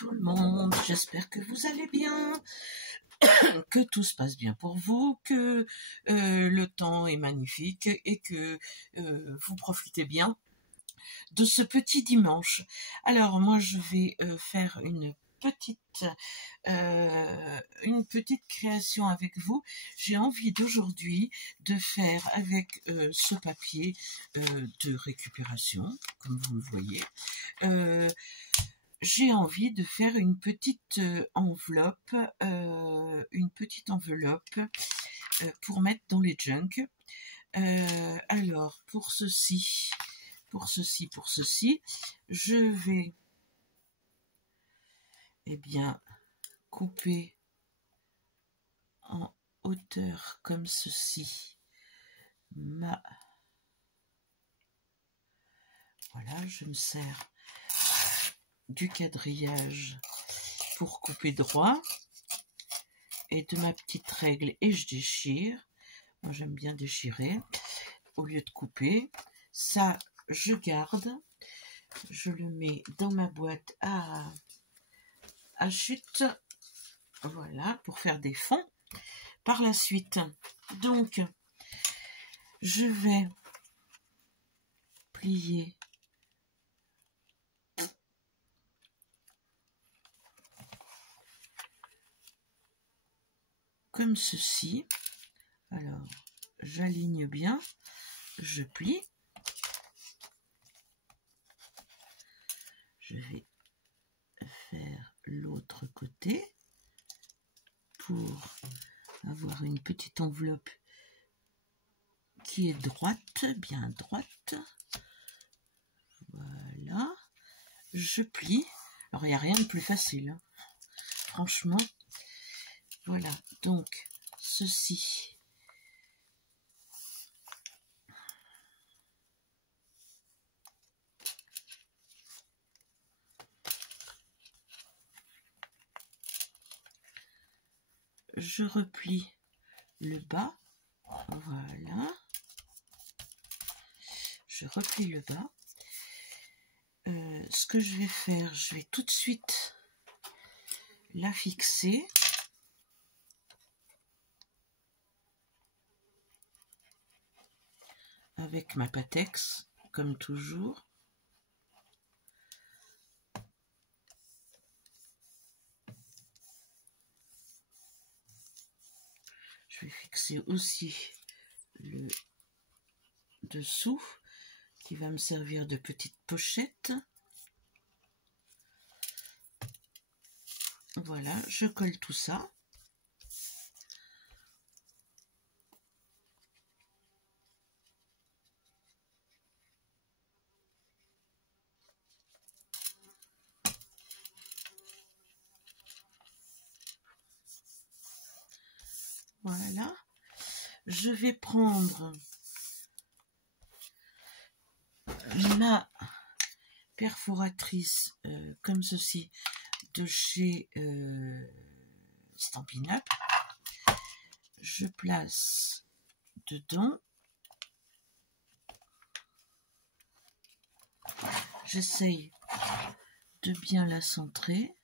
tout le monde, j'espère que vous allez bien, que tout se passe bien pour vous, que le temps est magnifique et que vous profitez bien de ce petit dimanche. Alors moi je vais faire une petite création avec vous. J'ai envie d'aujourd'hui de faire avec ce papier de récupération, comme vous le voyez. J'ai envie de faire une petite enveloppe pour mettre dans les junk. Alors pour ceci, je vais couper en hauteur comme ceci voilà, je me sers du quadrillage pour couper droit et de ma petite règle et je déchire. Moi j'aime bien déchirer au lieu de couper. Ça je garde, je le mets dans ma boîte à chute, voilà, pour faire des fonds par la suite. Donc je vais plier comme ceci. Alors j'aligne bien, je plie, je vais faire l'autre côté pour avoir une petite enveloppe qui est droite, bien droite. Voilà, je plie. Alors il n'y a rien de plus facile, hein. Franchement. Voilà, donc ceci. Je replie le bas, voilà, je replie le bas. Ce que je vais faire, je vais tout de suite la fixer. Avec ma Pattex, comme toujours. Je vais fixer aussi le dessous qui va me servir de petite pochette. Voilà, je colle tout ça. Voilà, je vais prendre ma perforatrice comme ceci de chez Stampin' Up. Je place dedans. J'essaye de bien la centrer.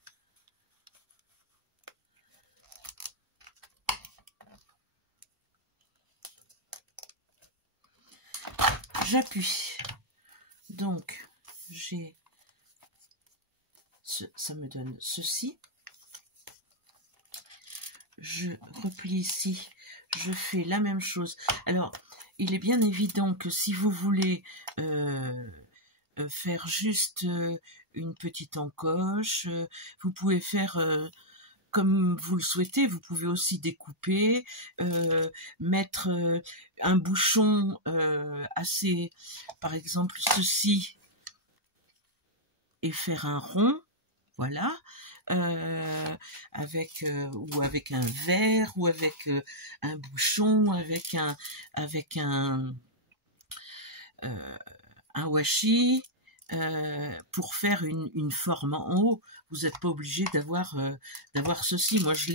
J'appuie. Donc, ça me donne ceci. Je replie ici. Je fais la même chose. Alors, il est bien évident que si vous voulez faire juste une petite encoche, vous pouvez faire comme vous le souhaitez. Vous pouvez aussi découper, mettre un bouchon assez, par exemple ceci, et faire un rond, voilà, avec ou avec un verre, ou avec un bouchon, avec un washi, pour faire une forme en haut. Vous n'êtes pas obligé d'avoir ceci. Moi je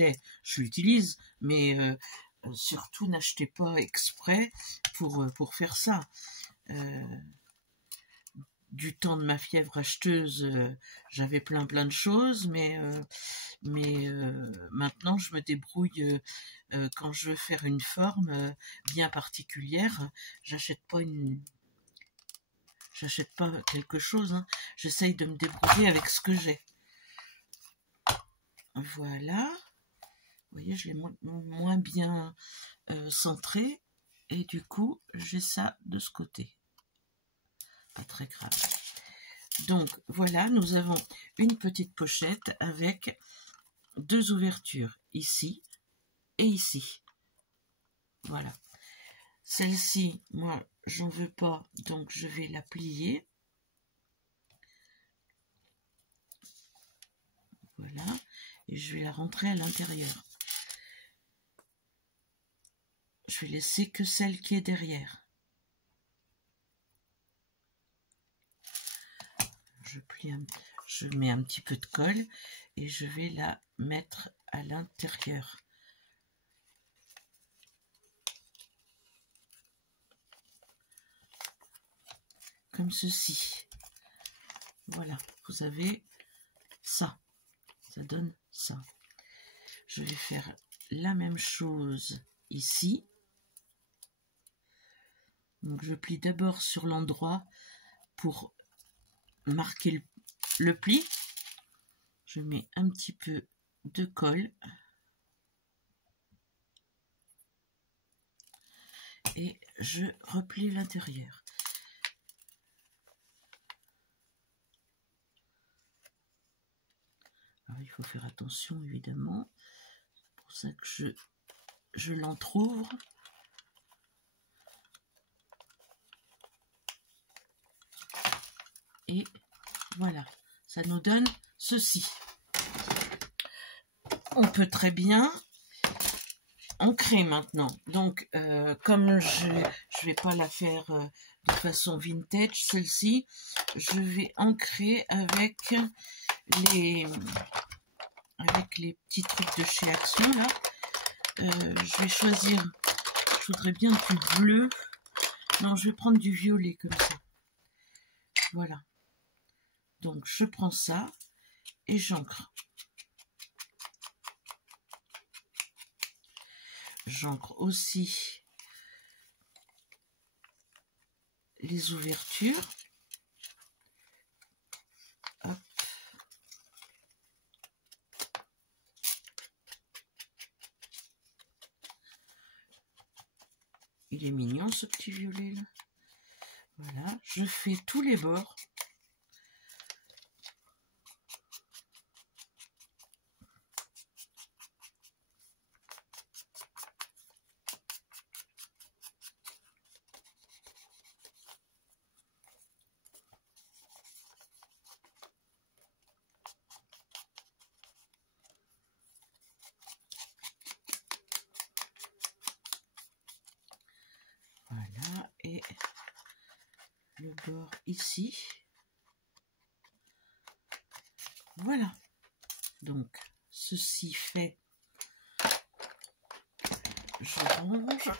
l'utilise, mais surtout n'achetez pas exprès pour faire ça. du temps de ma fièvre acheteuse, j'avais plein de choses, mais maintenant je me débrouille quand je veux faire une forme bien particulière. J'achète pas quelque chose, hein. J'essaye de me débrouiller avec ce que j'ai. Voilà. Vous voyez, je l'ai moins bien centré, et du coup, j'ai ça de ce côté. Pas très grave. Donc, voilà, nous avons une petite pochette avec 2 ouvertures, ici et ici. Voilà. Celle-ci, moi, j'en veux pas, donc je vais la plier. Voilà. Et je vais la rentrer à l'intérieur. Je vais laisser que celle qui est derrière. Je mets un petit peu de colle et je vais la mettre à l'intérieur. Comme ceci. Voilà, vous avez ça. Ça donne ça. Je vais faire la même chose ici. Donc je plie d'abord sur l'endroit pour marquer le pli. Je mets un petit peu de colle et je replie l'intérieur. Alors, il faut faire attention évidemment. C'est pour ça que je l'entrouvre. Et voilà, ça nous donne ceci. On peut très bien ancrer maintenant. Donc, comme je vais pas la faire de façon vintage, celle-ci, je vais ancrer avec les petits trucs de chez Action, là. Je vais choisir, je voudrais bien du bleu. Non, je vais prendre du violet comme ça. Voilà. Donc, je prends ça et j'ancre. J'ancre aussi les ouvertures. Hop. Il est mignon ce petit violet là. Voilà, je fais tous les bords. Voilà, et le bord ici. Voilà. Donc, ceci fait, je range.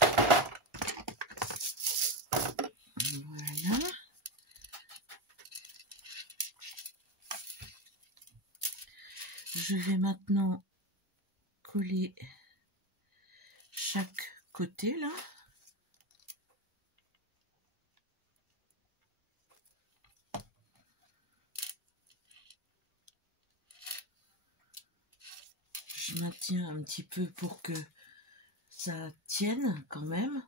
Voilà. Je vais maintenant coller chaque côté là. Je maintiens un petit peu pour que ça tienne quand même.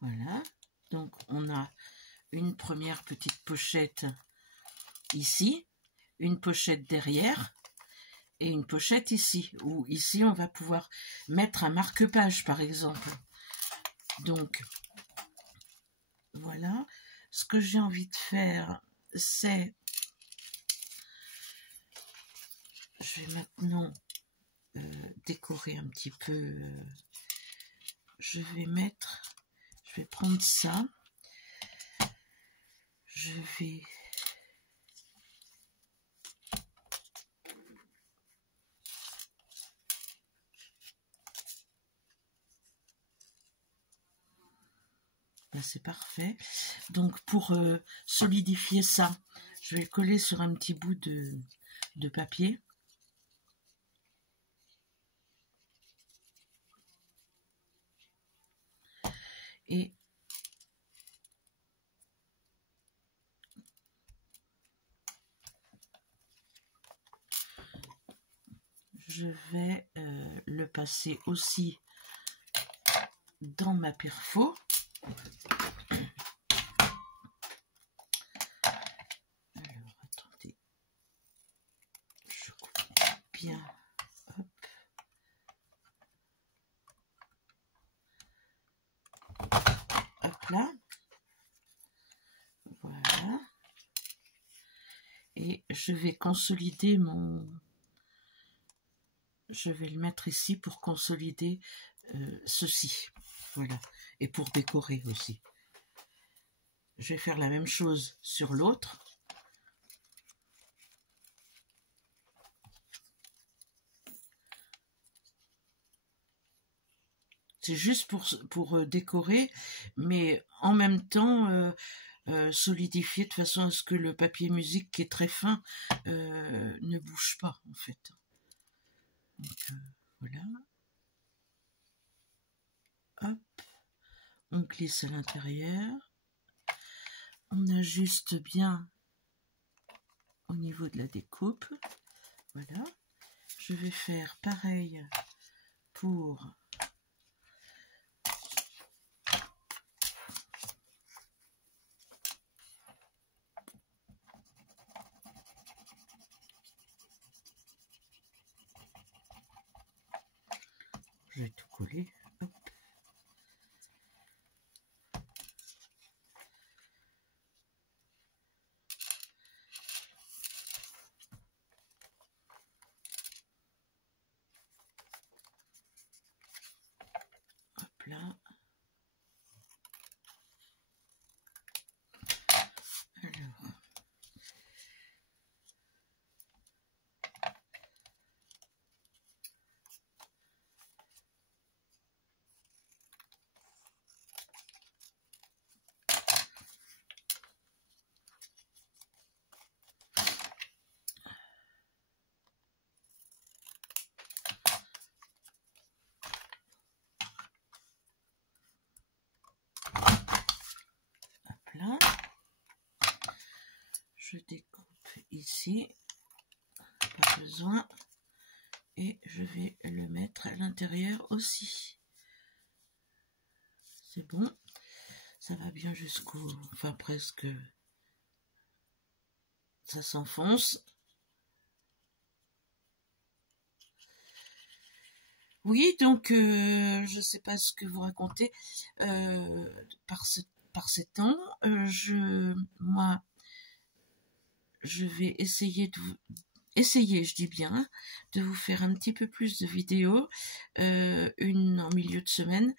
Voilà, donc on a une première petite pochette ici, une pochette derrière et une pochette ici, où ici on va pouvoir mettre un marque-page par exemple. Donc voilà, ce que j'ai envie de faire, c'est, je vais maintenant décorer un petit peu, je vais prendre ça, je vais Là, c'est parfait. Donc, pour solidifier ça, je vais le coller sur un petit bout de papier. Et je vais le passer aussi dans ma perfo. Alors, attendez. Je coupe bien. Hop. Hop là. Voilà. Et je vais consolider mon... Je vais le mettre ici pour consolider ceci. Voilà. Et pour décorer aussi. Je vais faire la même chose sur l'autre. C'est juste pour décorer, mais en même temps solidifier de façon à ce que le papier musique qui est très fin ne bouge pas en fait. Donc voilà. Hop. On glisse à l'intérieur. On ajuste bien au niveau de la découpe. Voilà. Je vais faire pareil pour je vais tout coller. Hop. Hop là. Alors. Là, je découpe ici, pas besoin, et je vais le mettre à l'intérieur aussi. C'est bon, ça va bien jusqu'au, enfin presque, ça s'enfonce. Oui, donc je sais pas ce que vous racontez par ces temps. Moi, je vais essayer de vous... Essayer, je dis bien, de vous faire un petit peu plus de vidéos, une en milieu de semaine.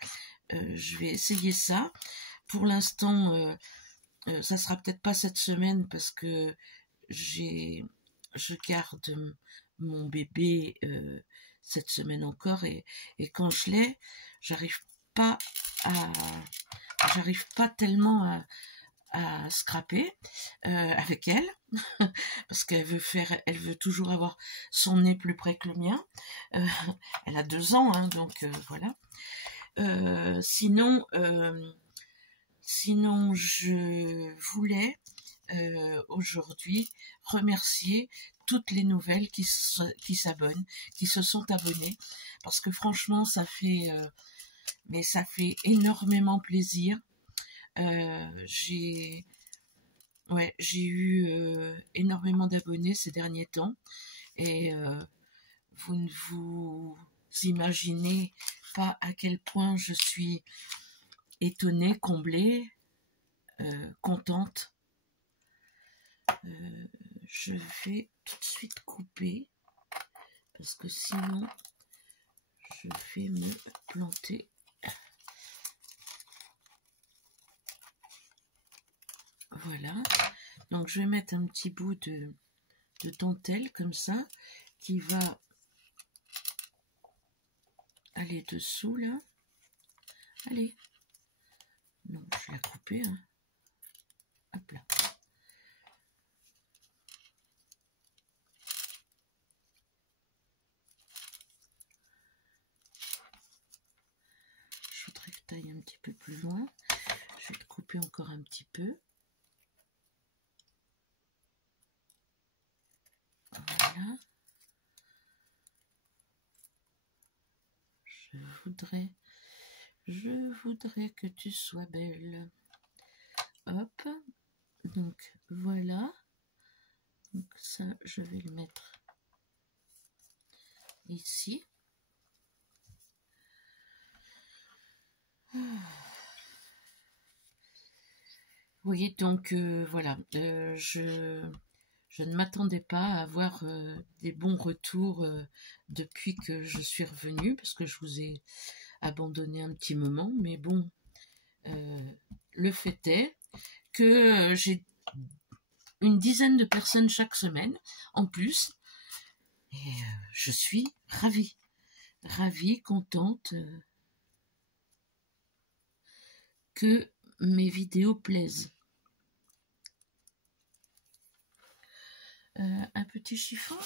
Je vais essayer ça. Pour l'instant, ça sera peut-être pas cette semaine parce que je garde mon bébé cette semaine encore et quand je l'ai, j'arrive pas tellement à scraper avec elle parce qu'elle veut toujours avoir son nez plus près que le mien. Elle a 2 ans, hein, donc voilà. Sinon, je voulais aujourd'hui remercier toutes les nouvelles qui s'abonnent, qui se sont abonnées, parce que franchement, ça fait énormément plaisir. J'ai eu énormément d'abonnés ces derniers temps et vous ne vous imaginez pas à quel point je suis étonnée, comblée, contente. Je vais tout de suite couper parce que sinon je vais me planter. Voilà, donc je vais mettre un petit bout de dentelle comme ça qui va aller dessous là. Allez, Non, je vais la couper. Hein. Hop là. Je voudrais que tu ailles un petit peu plus loin. Je vais te couper encore un petit peu. Voilà. Je voudrais que tu sois belle. Hop. Donc, voilà. Donc, ça, je vais le mettre ici. Oui, donc, voilà. Je ne m'attendais pas à avoir des bons retours depuis que je suis revenue, parce que je vous ai abandonné un petit moment, mais bon, le fait est que j'ai une dizaine de personnes chaque semaine, en plus, et je suis ravie, contente que mes vidéos plaisent. Un petit chiffon.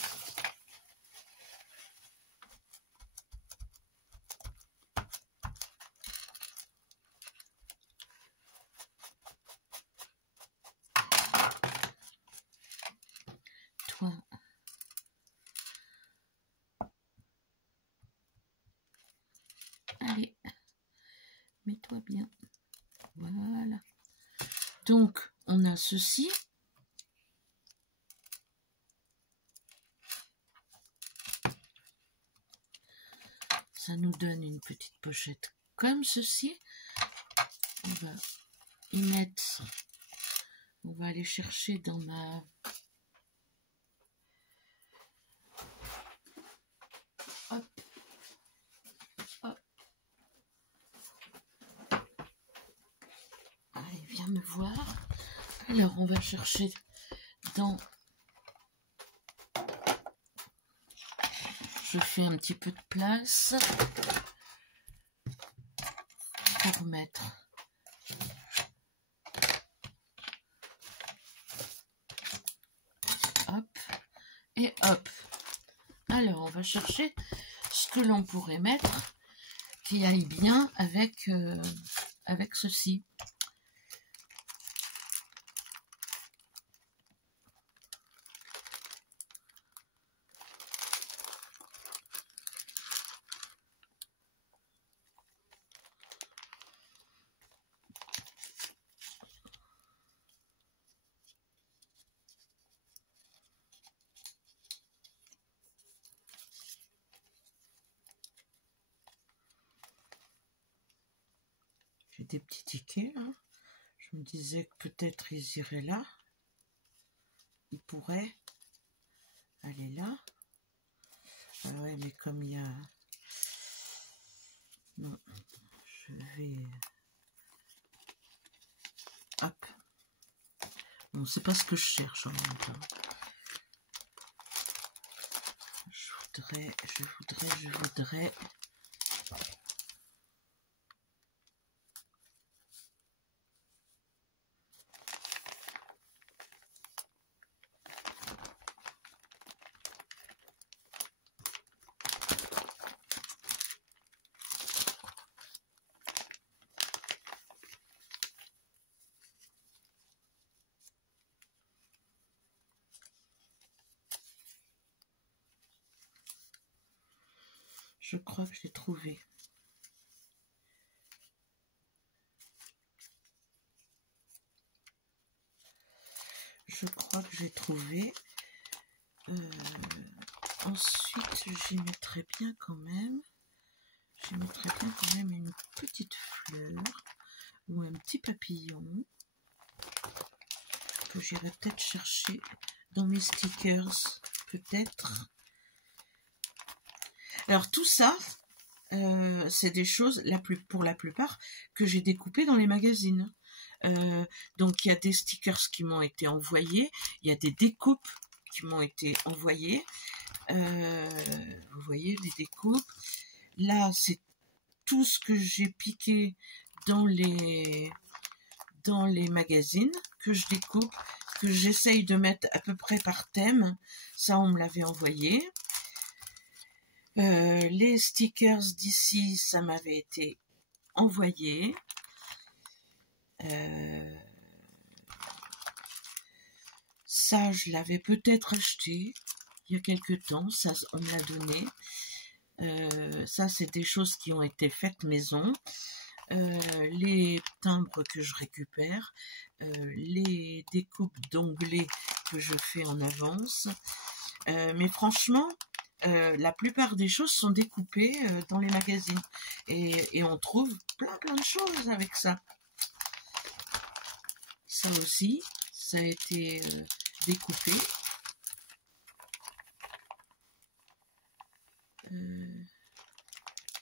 Toi. Allez, mets-toi bien. Voilà. Donc, on a ceci. Ça nous donne une petite pochette comme ceci. On va y mettre, on va aller chercher dans ma... Hop, hop. Allez, viens me voir. Alors, on va chercher dans... Je fais un petit peu de place pour mettre hop et hop. Alors on va chercher ce que l'on pourrait mettre qui aille bien avec avec ceci. J'ai des petits tickets là. Je me disais que peut-être ils iraient là. Ils pourraient aller là. Ah ouais, mais comme il y a... Non, je vais... Hop. Bon, c'est pas ce que je cherche en même temps. Je voudrais... Je crois que j'ai trouvé. Je crois que j'ai trouvé. Ensuite, j'y mettrai bien quand même. J'y mettrai bien quand même une petite fleur ou un petit papillon que j'irai peut-être chercher dans mes stickers, peut-être. Alors tout ça, c'est des choses pour la plupart que j'ai découpées dans les magazines. Donc il y a des stickers qui m'ont été envoyés, il y a des découpes qui m'ont été envoyées. Vous voyez les découpes. Là c'est tout ce que j'ai piqué dans les dans les magazines que je découpe, que j'essaye de mettre à peu près par thème. Ça, on me l'avait envoyé. Les stickers d'ici, ça m'avait été envoyé. Ça, je l'avais peut-être acheté il y a quelque temps. Ça, on me l'a donné. Ça, c'est des choses qui ont été faites maison. Les timbres que je récupère, les découpes d'onglets que je fais en avance. Mais franchement, la plupart des choses sont découpées dans les magazines. Et on trouve plein de choses avec ça. Ça aussi, ça a été découpé.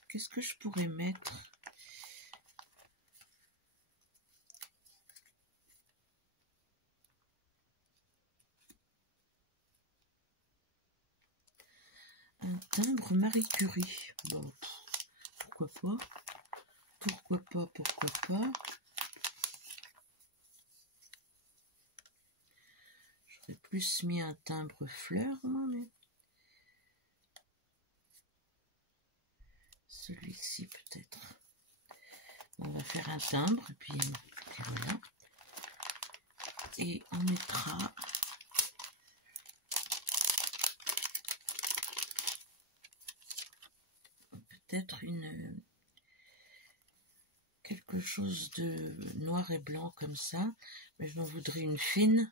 Qu'est-ce que je pourrais mettre ? Un timbre Marie Curie. Bon, pourquoi pas ? Pourquoi pas ? J'aurais plus mis un timbre fleur, moi, mais... Celui-ci, peut-être. On va faire un timbre, et puis voilà. Et on mettra... peut-être quelque chose de noir et blanc comme ça, mais je m'en voudrais une fine.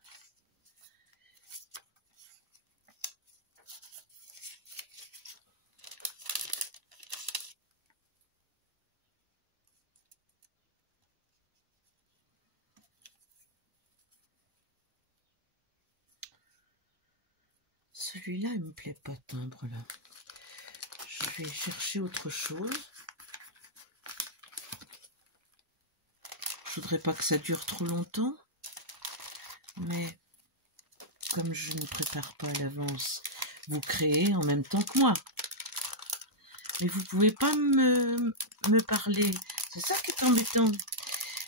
Celui-là, il me plaît pas, timbre là. Je vais chercher autre chose. Je voudrais pas que ça dure trop longtemps, mais comme je ne prépare pas à l'avance, vous créez en même temps que moi. Mais vous pouvez pas me parler. C'est ça qui est embêtant.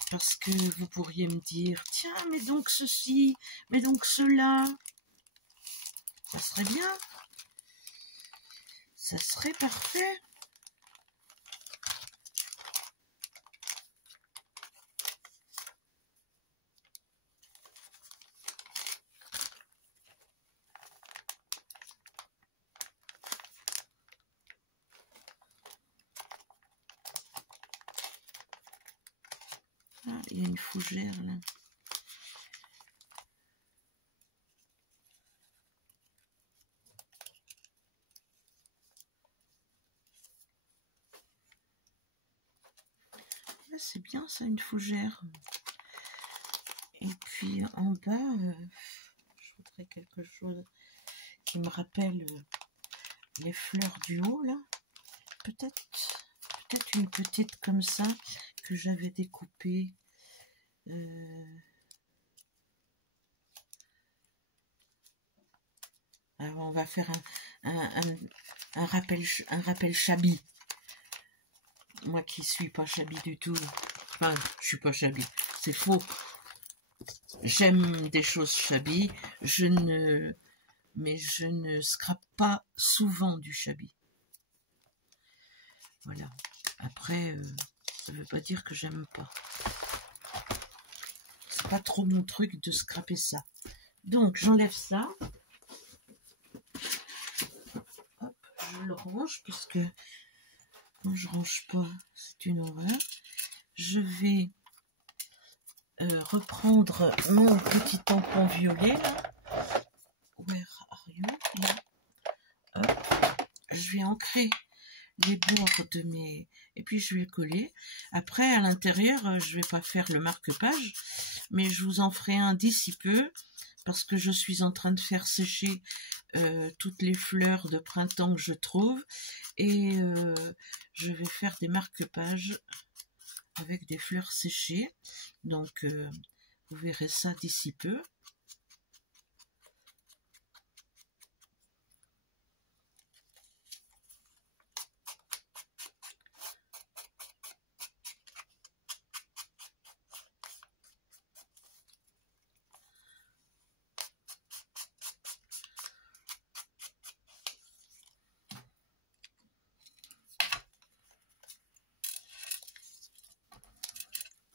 Parce que vous pourriez me dire, tiens, mais donc ceci, mais donc cela. Ça serait bien. Ça serait parfait. Ah, il y a une fougère là. Ah, c'est bien ça, une fougère. Et puis en bas, je voudrais quelque chose qui me rappelle les fleurs du haut là. Peut-être une petite comme ça que j'avais découpée. Alors on va faire un rappel Chabi. Moi qui suis pas Chabi du tout. Enfin, je suis pas Chabi. C'est faux. J'aime des choses Chabi. Mais je ne scrape pas souvent du Chabi. Voilà. Après, ça veut pas dire que j'aime pas. C'est pas trop mon truc de scraper ça. Donc j'enlève ça. Hop, je le range parce que quand je range pas, c'est une horreur. Je vais reprendre mon petit tampon violet là. Where are you? Là. Hop. Je vais ancrer les bords de mes... Et puis je vais le coller. Après, à l'intérieur, je vais pas faire le marque-page, mais je vous en ferai un d'ici peu, parce que je suis en train de faire sécher toutes les fleurs de printemps que je trouve. Et je vais faire des marque-pages avec des fleurs séchées. Donc, vous verrez ça d'ici peu.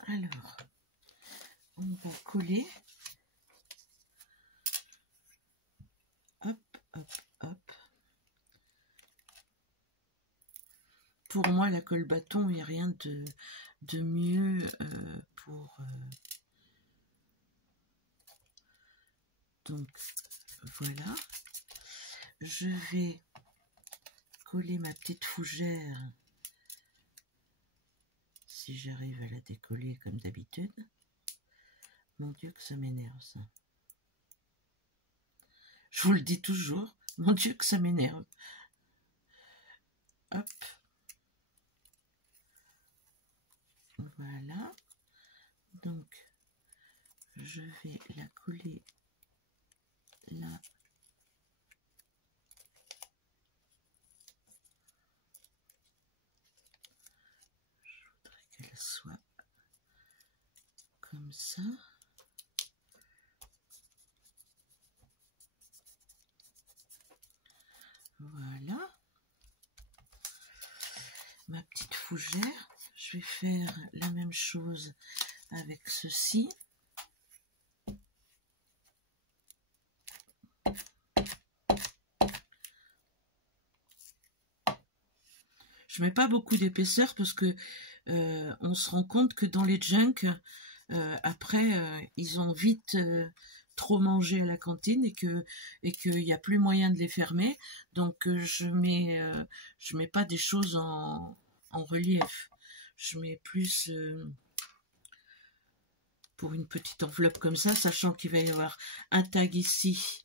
Alors, on va coller. Hop, hop, hop. Pour moi, la colle bâton, il n'y a rien de mieux pour... Donc, voilà. Je vais coller ma petite fougère, si j'arrive à la décoller comme d'habitude. Mon Dieu que ça m'énerve, ça. Je vous le dis toujours, mon Dieu que ça m'énerve. Hop. Voilà. Donc, je vais la coller là. Je voudrais qu'elle soit comme ça. Voilà. Ma petite fougère. Je vais faire la même chose avec ceci. Je mets pas beaucoup d'épaisseur parce que on se rend compte que dans les junks, après, ils ont vite trop mangé à la cantine et qu'il n'y a plus moyen de les fermer. Donc je mets pas des choses en relief. Je mets plus pour une petite enveloppe comme ça, sachant qu'il va y avoir un tag ici.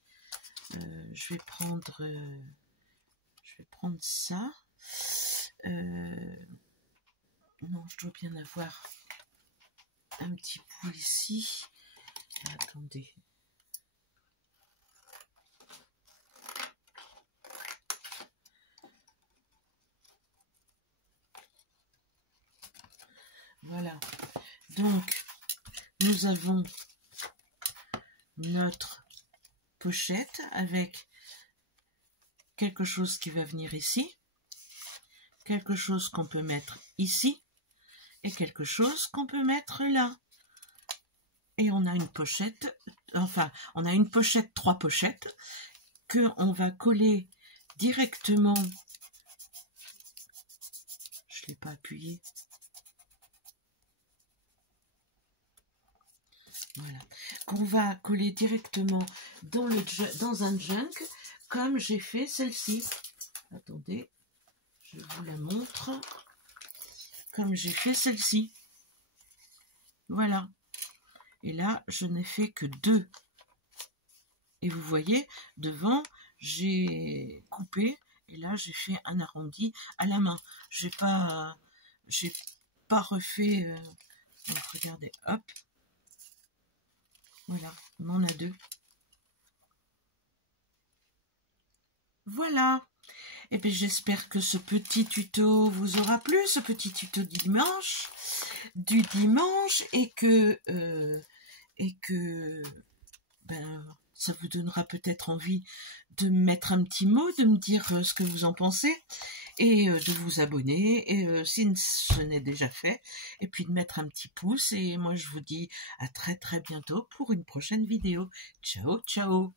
Je vais prendre ça. Non, je dois bien avoir un petit bout ici. Attendez. Voilà. Donc, nous avons notre pochette avec quelque chose qui va venir ici, quelque chose qu'on peut mettre ici et quelque chose qu'on peut mettre là. Et on a une pochette, enfin, on a une pochette, 3 pochettes que on va coller directement. Je ne l'ai pas appuyé. Voilà, qu'on va coller directement dans un junk, comme j'ai fait celle-ci. Attendez, je vous la montre. Comme j'ai fait celle-ci. Voilà. Et là, je n'ai fait que 2. Et vous voyez, devant, j'ai coupé. Et là, j'ai fait un arrondi à la main. J'ai pas refait. Donc, regardez, hop. Voilà, on en a 2. Voilà. Et bien j'espère que ce petit tuto vous aura plu, ce petit tuto du dimanche, et que ben, ça vous donnera peut-être envie de me mettre un petit mot, de me dire ce que vous en pensez, et de vous abonner, et si ce n'est déjà fait, et puis de mettre un petit pouce, et moi je vous dis à très très bientôt pour une prochaine vidéo. Ciao, ciao!